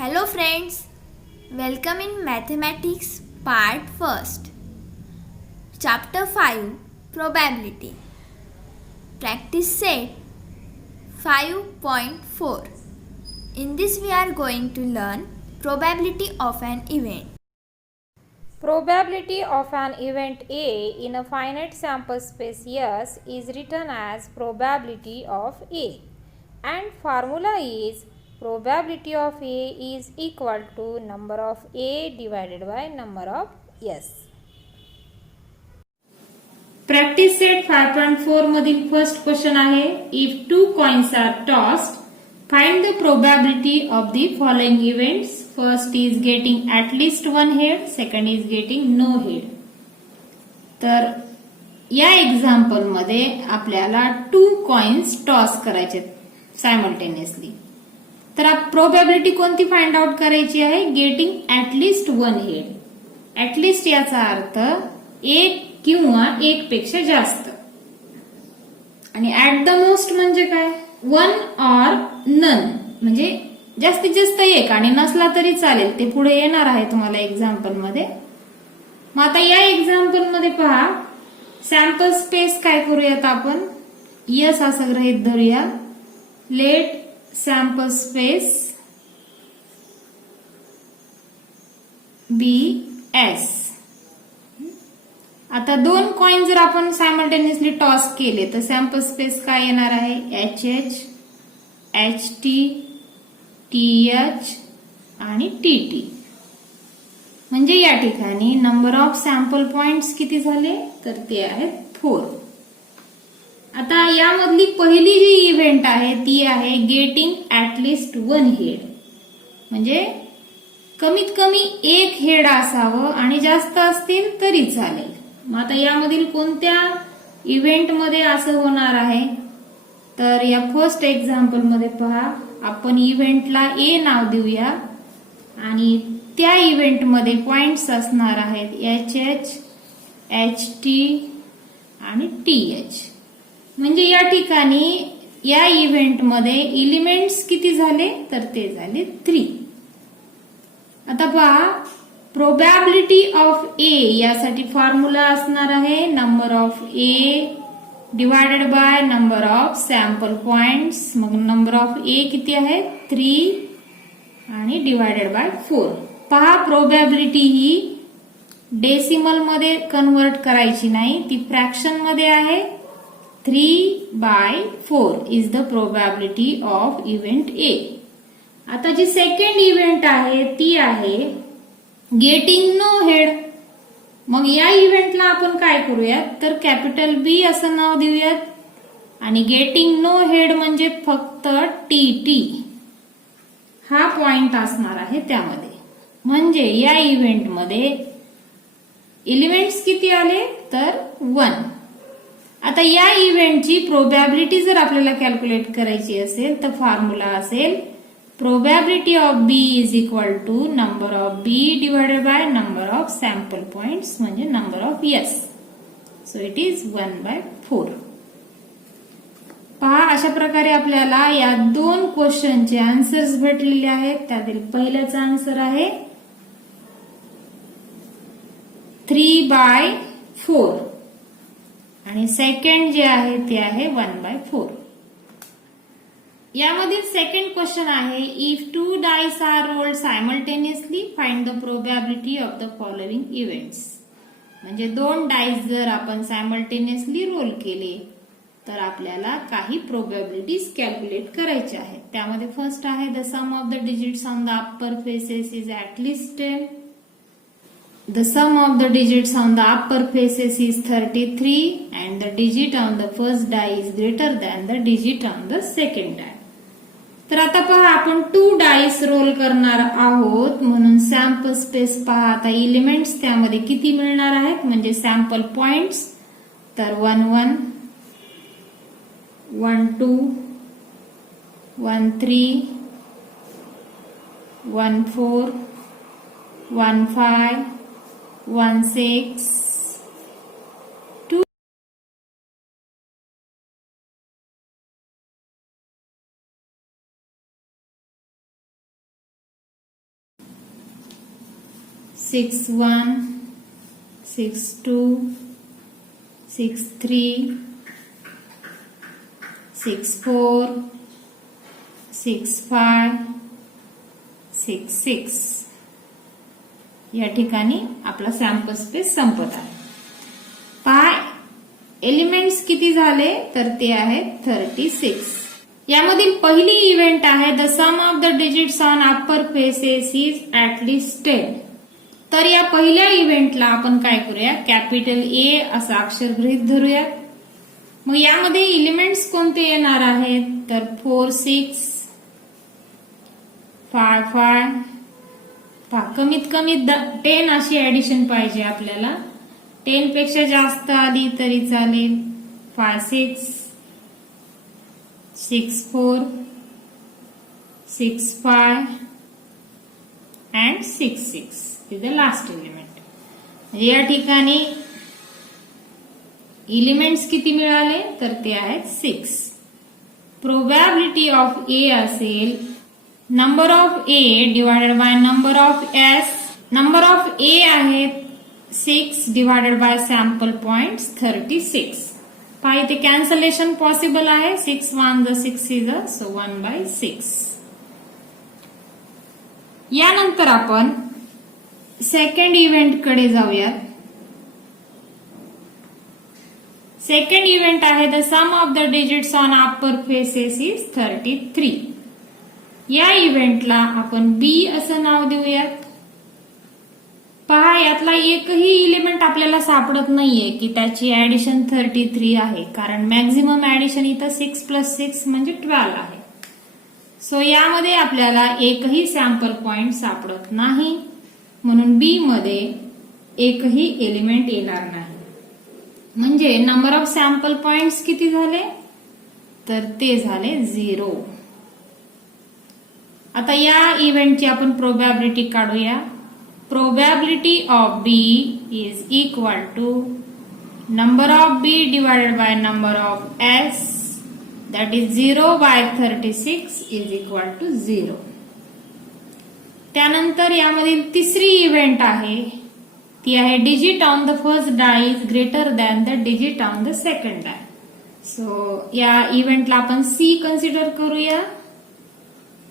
Hello friends, welcome in Mathematics Part 1st. Chapter 5 Probability. Practice set 5.4. In this we are going to learn probability of an event. Probability of an event A in a finite sample space S is written as probability of A, and formula is probability of A is equal to number of A divided by number of S. Practice set 5.4 मधील first question आहे, if two coins are tossed find the probability of the following events. First is getting at least one head, second is getting no head. तर या example मध्ये आपल्याला 2 coins toss करायचे simultaneously. तर probability कोणती find out करायची आहे? Getting at least one head. At least याचा अर्थ एक किंवा एक पेक्षा जास्त, आणि ऍट द मोस्ट म्हणजे काय? वन ऑर नन, म्हणजे जास्तीत जास्त एक, आणि नसला तरी चालेल. ते पुढे येणार आहे तुम्हाला एक्झाम्पल मध्ये. मग आता या एक्झाम्पल मध्ये पहा, सॅम्पल स्पेस काय करूयात आपण? यस असं गृहीत धरूया. लेट सॅम्पल स्पेस बी एस. आता 2 कॉइन जर आपण सायमल्टेनियसली टॉस केले तर सॅम्पल स्पेस काय येणार आहे? H H, H T, T H आणि टी टी. म्हणजे या ठिकाणी नंबर ऑफ सॅम्पल पॉइंट्स किती झाले? तर ते आहेत 4. आता यामधली पहिली जी इव्हेंट आहे ती आहे getting at least one head. म्हणजे कमीत कमी एक हेड असावं आणि जास्त असतील तरी चालेल. मग आता यामधील कोणत्या इव्हेंट मध्ये असं होणार आहे? तर या फर्स्ट एक्झाम्पल मध्ये पहा, आपण इव्हेंटला ए नाव देऊया आणि त्या इव्हेंट मध्ये पॉइंट्स असणार आहेत एच एच, एच टी आणि टी एच. म्हणजे या ठिकाणी या इव्हेंट मध्ये एलिमेंट्स किती झाले? तर ते झाले 3. आता पहा, प्रोबॅबिलिटी ऑफ ए यासाठी फॉर्म्युला असणार आहे number of A divided by number of sample points. मग नंबर ऑफ ए किती आहे? 3 आणि डिवायडेड बाय 4. पहा, प्रोबॅबिलिटी ही डेसिमल मध्ये कन्वर्ट करायची नाही, ती फ्रॅक्शन मध्ये आहे. 3/4 is the probability of event A. आता जी सेकंड इव्हेंट आहे ती आहे गेटिंग नो हेड. मग या इव्हेंटला आपण काय करूयात? तर कॅपिटल बी असं नाव देऊयात, आणि गेटिंग नो हेड म्हणजे फक्त टी टी हा पॉइंट असणार आहे त्यामध्ये. म्हणजे या इव्हेंटमध्ये एलिमेंट्स किती आले? तर 1. आता या इव्हेंटची प्रोबॅबिलिटी जर आपल्याला कॅल्क्युलेट करायची असेल तर फॉर्म्युला असेल probability of B is equal to number of B divided by number of sample points, म्हणजे number of S. So it is 1/4. पहा, अशा प्रकारे आपल्याला या 2 क्वेश्चनचे आन्सर्स भेटलेले आहेत. त्यातील पहिल्याचा आन्सर आहे 3/4 आणि सेकंड जे आहे ते आहे 1/4. यामधील सेकंड क्वेश्चन आहे, if 2 dice are rolled simultaneously find the probability of the following events. म्हणजे 2 डाइस जर आपण सायमल्टेनियसली रोल केले तर आपल्याला काही प्रोबॅबिलिटीज कॅल्क्युलेट करायच्या आहेत. त्यामध्ये फर्स्ट आहे the sum of the digits on the upper faces is at least 10. The sum of the digits on the upper faces is 33 and the digit on the first die is greater than the digit on the second die. तर आता पहा, आपण 2 dice role करणार आहोत, म्हणून sample space पहा. आता elements त्यामध्ये किती मिळणार आहेत? म्हणजे सॅम्पल पॉइंट्स तर 1 1, 1 2, 1 3, 1 4, 1 5, 1 6, 6-1, 6-2, 6-3, 6-4, 6-5, 6-6. या ठिकाणी आपला सॅम्पल स्पेस संपत आहे. पहा एलिमेंट्स किती झाले तर ते आहेत 36. यामधील पहिली इव्हेंट आहे the sum of the digits on upper faces is at least 10. तर या पहिल्या इव्हेंटला आपण काय करूया, कॅपिटल ए असं अक्षर गृहीत धरूया. मग यामध्ये एलिमेंट्स कोणते येणार आहेत तर 4, 6, 5, 5. कमीत कमी 10 अशी ऍडिशन पाहिजे आपल्याला. 10 पेक्षा जास्त आली तरी चालेल. 5, 6, 6, 4, 6, 5 and 6, 6 is the last element. म्हणजे या ठिकाणी एलिमेंट्स किती मिळाले तर ते आहेत 6. प्रोबॅबिलिटी ऑफ ए असेल number of A divided by number of S. Number of A आहेत 6 डिवायडेड बाय सॅम्पल पॉइंट्स 36. पहा इथे कॅन्सलेशन पॉसिबल आहे. 6 1 the 6 is a so 1/6. यानंतर आपण सेकंड इव्हेंट कडे जाऊयात. सेकंड इव्हेंट आहे the sum of the digits on upper faces is 33. या इव्हेंटला आपण बी असं नाव देऊयात. पहा यातला एकही इलिमेंट आपल्याला सापडत नाहीये की त्याची ऍडिशन 33 आहे, कारण मॅक्झिमम ऍडिशन इथं 6 + 6 म्हणजे 12 आहे. सो यामध्ये आपल्याला एकही सॅम्पल पॉइंट सापडत नाही, म्हणून बी मध्ये एकही एलिमेंट येणार नाही. म्हणजे नंबर ऑफ सॅम्पल पॉइंट्स किती झाले तर ते झाले 0. आता या इव्हेंटची आपण प्रोबॅबिलिटी काढूया. Probability of B is equal to number of B divided by number of S, that is 0/36 is equal to 0. त्यानंतर यामधील तिसरी इव्हेंट आहे ती आहे digit on the first die is greater than the digit on the second die. So या इव्हेंटला आपण C consider करूया.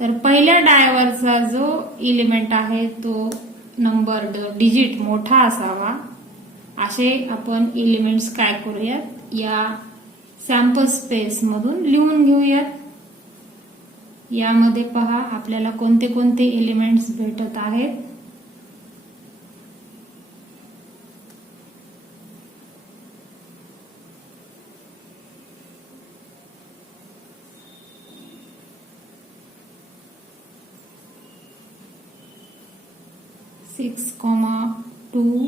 तर पहिल्या डायवरचा जो इलिमेंट आहे तो नंबर डिजिट मोठा असावा. असे आपण एलिमेंट्स काय करूयात या सॅम्पल स्पेस मधून लिहून घेऊयात. यामध्ये पहा आपल्याला कोणते कोणते एलिमेंट्स भेटत आहेत. Six, 2,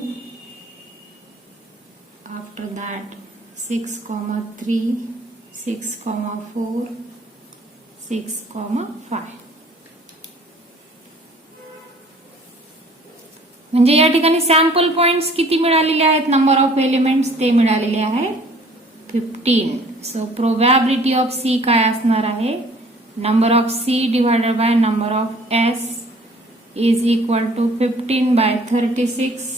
after that 6, 3, 6, 4, 6, 5. म्हणजे या ठिकाणी सॅम्पल पॉइंट्स किती मिळालेले आहेत, नंबर ऑफ एलिमेंट्स ते मिळालेले आहे 15. सो प्रोबॅबिलिटी ऑफ सी काय असणार आहे, number of C divided by number of S is equal to 15/36.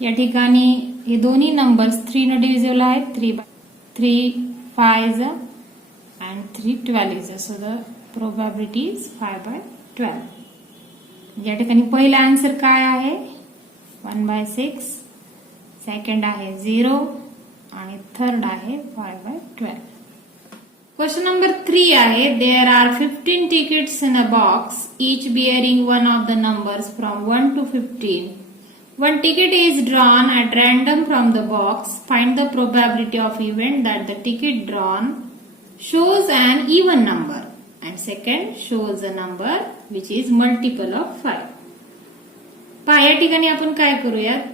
या ठिकाणी हे दोन्ही नंबर्स 3 ने डिव्हिजिबल आहेत. 3 5 and 3 12 is so the probability is 5/12. या ठिकाणी पहिला आन्सर काय आहे 1/6, सेकंड आहे 0 आणि थर्ड आहे 5/12. क्वेश्चन नंबर 3 आहे there R 15 tickets in a box each bearing one of the numbers from 1 to 15. One ticket is drawn at random from the box. Find the probability of event that the ticket drawn shows an even number and second shows a number which is multiple of 5. पहा या ठिकाणी आपण काय करूयात,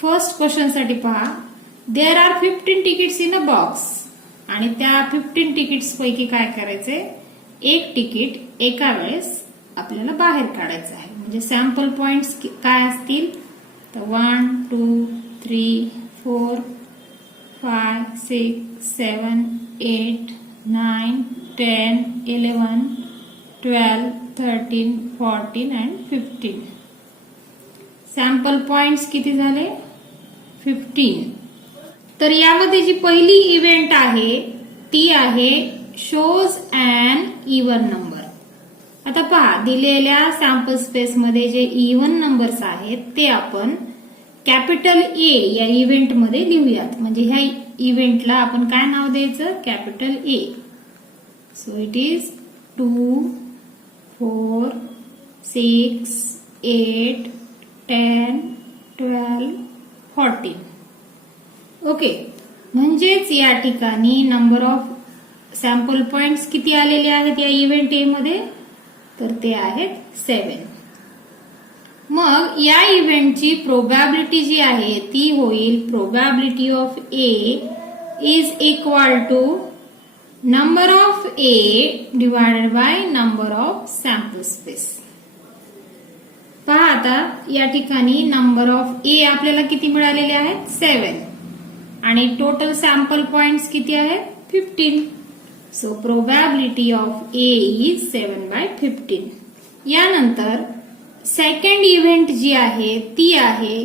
first question साठी पहा there R 15 tickets in a box आणि त्या 15 तिकीट्स पैकी काय करायचे, एक तिकीट एका वेळेस आपल्याला बाहेर काढायचं आहे. म्हणजे सॅम्पल पॉइंट्स काय असतील तर 1 2 3 4 5 6 7 8 9 10 11 12, 13, 14 and 15. सॅम्पल पॉइंट्स किती झाले? 15. तर यामध्ये जी पहिली इव्हेंट आहे ती आहे शोज अॅन इव्हन नंबर. आता पहा, दिलेल्या सॅम्पल स्पेस मध्ये जे इव्हन नंबर्स आहेत ते आपण कॅपिटल ए या इव्हेंट मध्ये लिहूयात. म्हणजे ह्या इव्हेंटला आपण काय नाव द्यायचं? Capital A. So it is 2, 4, 6, 8, 10, 12, 14. Okay, म्हणजेच या ठिकाणी नंबर ऑफ सॅम्पल पॉइंट्स किती आलेले आहेत या इव्हेंट ए मध्ये? तर ते आहेत 7. मग या इव्हेंटची प्रोबॅबिलिटी जी आहे ती होईल probability of A is equal to number of A divided by number of sample space. पहा आता या ठिकाणी नंबर ऑफ ए आपल्याला किती मिळालेले आहेत? 7. आणि टोटल सॅम्पल पॉइंट्स किती आहेत? 15. So probability of A is 7/15. यानंतर सेकंड इव्हेंट जी आहे ती आहे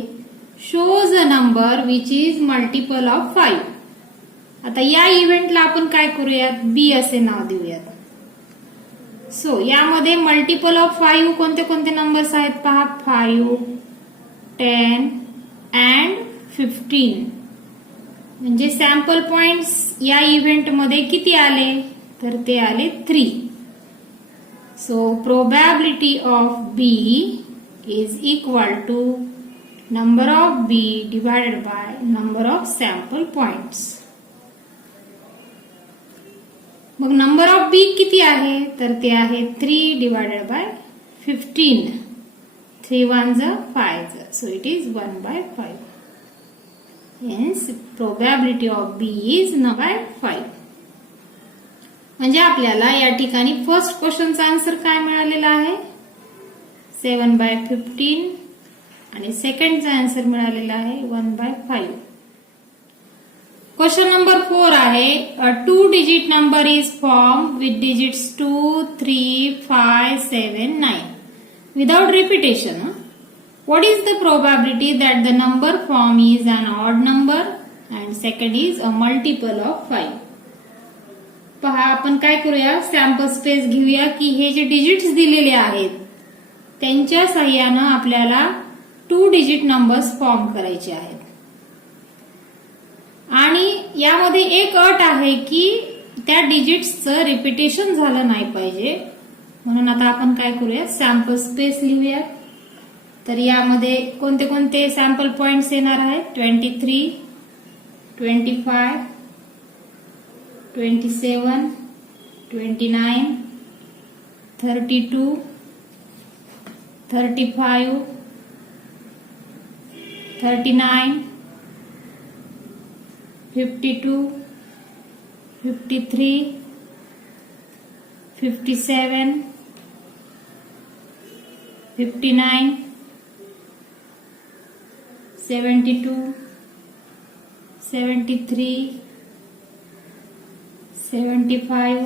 shows a number which is multiple of 5. आता या इव्हेंटला आपण काय करूयात? बी असे नाव देऊयात. सो यामध्ये मल्टिपल ऑफ 5 कोणते कोणते नंबर्स आहेत पहा? 5, 10 अँड 15. म्हणजे सॅम्पल पॉइंट्स या इव्हेंट मध्ये किती आले? तर ते आले 3. So probability of B is equal to number of B divided by number of sample points. मग नंबर ऑफ बी किती आहे? तर ते आहे 3 डिवायडेड बाय 15. 3 1 जा 5. So it is 1/5. Hence, probability of B is 9/5. म्हणजे आपल्याला या ठिकाणी फर्स्ट क्वेश्चनचा आन्सर काय मिळालेला आहे? 7/15. आणि सेकंडचा आन्सर मिळालेला आहे 1/5. क्वेश्चन नंबर 4 आहे अ 2 digit number is form with digits 2, 3, 5, 7, 9 without repetition. What is the probability that the number formed is an odd number and second is a multiple of 5? पहा, आपण काय करूया? सॅम्पल स्पेस घेऊया की हे जे डिजिट्स दिलेले आहेत त्यांच्या साह्यानं आपल्याला 2 डिजिट नंबर्स फॉर्म करायचे आहेत. आणि यामध्ये एक अट आहे की त्या डिजिट्सचं रिपीटेशन झालं नाही पाहिजे. म्हणून आता आपण काय करूया? सॅम्पल स्पेस लिहूया. तर यामध्ये कोणते कोणते सॅम्पल पॉइंट्स येणार आहेत? 23, 25, 27, 29, 32, 35, 39, 52, 53, 57, 59, 72, 73, 75,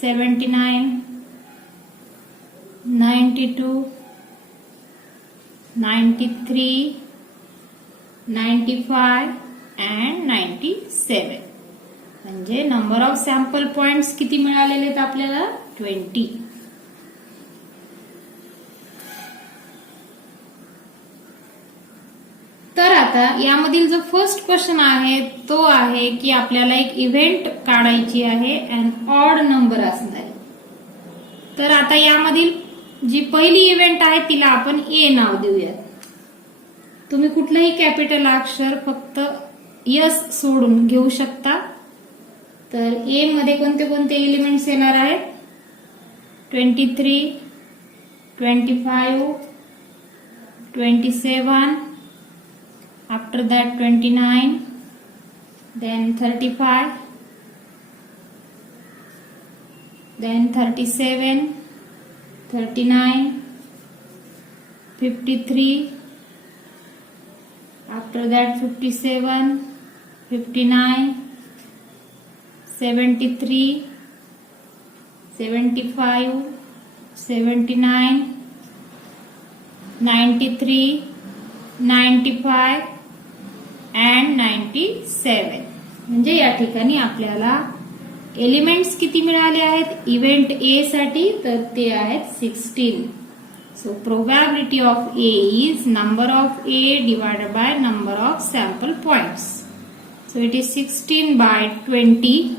79, 92, 93, 95 and 97. म्हणजे नंबर ऑफ सॅम्पल पॉइंट्स किती मिळालेले आहेत आपल्याला? 20. तर आता यामधील जो फर्स्ट क्वेश्चन आहे तो आहे की आपल्याला एक इव्हेंट काढायची आहे अँड ऑड नंबर असणार आहे. तर आता यामधील जी पहिली इव्हेंट आहे तिला आपण ए नाव देऊयात. तुम्ही कुठलंही कॅपिटल अक्षर फक्त यस सोडून घेऊ शकता. तर ए मध्ये कोणते कोणते एलिमेंट्स येणार आहेत? 23, 25, 27, after that 29, then 35, then 37, 39, 53, after that 57, 59, 73, 75, 79, 93, 95 and 97. म्हणजे या ठिकाणी आपल्याला एलिमेंट्स किती मिळाले आहेत इव्हेंट ए साठी, तर ते आहेत 16. So probability of A is number of A divided by number of sample points. So it is 16/20.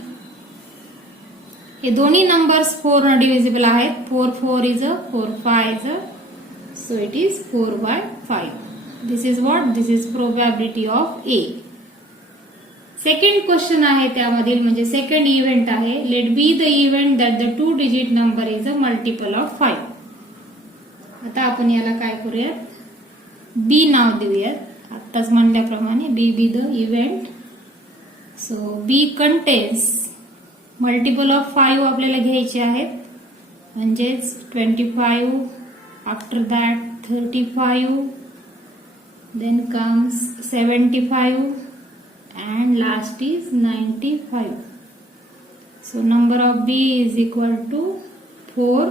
हे दोन्ही नंबर्स 4 न डिव्हिजिबल आहेत. 4 4 is a 4 5 is a, so it is 4/5. This is what, this is probability of A. Second question आहे त्यामधील, म्हणजे second event आहे. Let B the event that the 2 digit number is a multiple of 5. आता आपण याला काय करूयात, बी नाव देऊयात. आत्ताच म्हणल्याप्रमाणे B the event. So B contains multiple of 5 आपल्याला घ्यायचे आहेत, म्हणजेच 25, after that 35, then comes 75 and last is 95. So number of B is equal to 4.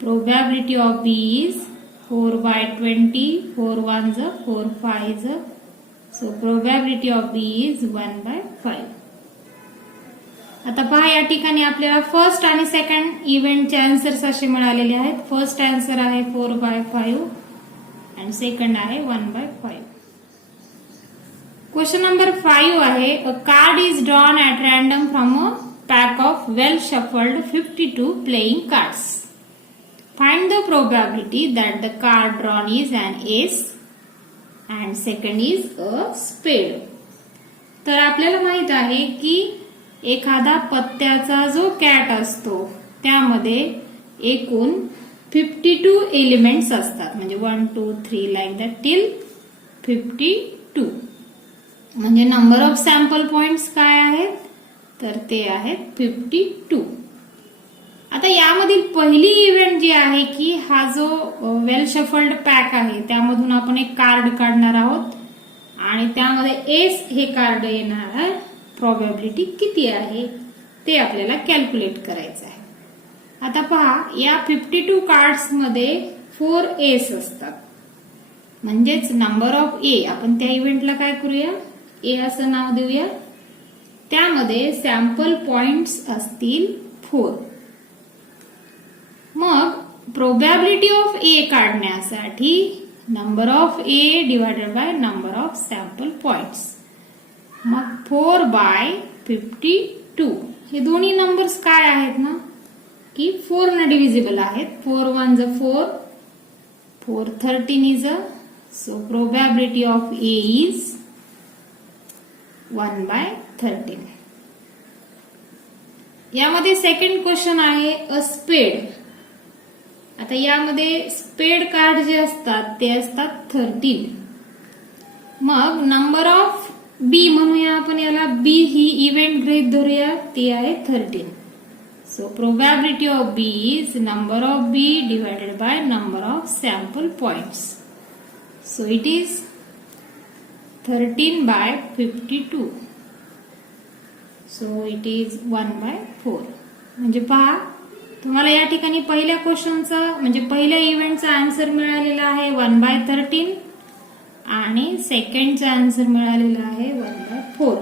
Probability of B is 4/20. 4 ones are 4 5s are. So probability of B is 1/5. आता पहा या ठिकाणी आपल्याला first आणि सेकंड इव्हेंटचे आन्सर्स असे मिळालेले आहेत. फर्स्ट आन्सर आहे 4/5 आणि सेकंड आहे 1/5. क्वेश्चन नंबर 5 आहे. A card is drawn at random from a pack of well shuffled 52 playing cards. Find the probability that the card drawn is an ace and second is a spade. तर आपल्याला माहित आहे की एखादा पत्त्याचा जो cat असतो त्यामध्ये एकूण 52 एलिमेंट्स असतात, म्हणजे 1 2 3 लाईक दॅट टिल 52. म्हणजे नंबर ऑफ सॅम्पल पॉइंट्स काय आहेत, तर ते आहेत 52. आता यामधील पहिली इव्हेंट जी आहे की हा जो वेल शफल्ड पॅक आहे त्यामधून आपण एक कार्ड काढणार आहोत आणि त्यामध्ये एस हे कार्ड येणार आहे. प्रोबॅबिलिटी किती आहे ते आपल्याला कॅल्क्युलेट करायचं आहे. आता पहा या 52 कार्ड्स मध्ये 4 एस असतात, म्हणजेच नंबर ऑफ ए. आपण त्या इव्हेंटला काय करूया, ए असं नाव देऊया. त्यामध्ये सॅम्पल पॉइंट्स असतील 4. मग प्रोबॅबिलिटी ऑफ ए काढण्यासाठी number of A divided by number of sample points. मग 4/52. हे दोन्ही नंबर्स काय आहेत ना की 4 न डिव्हिजिबल आहेत. 4 1 4, 4 13 is a, so probability of A is 1/13. यामध्ये सेकंड क्वेश्चन आहे अ स्पेड. आता यामध्ये स्पेड कार्ड जे असतात ते असतात 13. मग नंबर ऑफ बी म्हणूया आपण याला, बी ही इव्हेंट गृहीत धरूया, ती आहे 13. So probability of B is number of B divided by number of sample points. So it is 13/52. So it is 1/4. म्हणजे पहा तुम्हाला या ठिकाणी पहिल्या क्वेश्चनचा म्हणजे पहिल्या इव्हेंटचा आन्सर मिळालेला आहे 1/13 आणि सेकंडचा आन्सर मिळालेला आहे 1/4.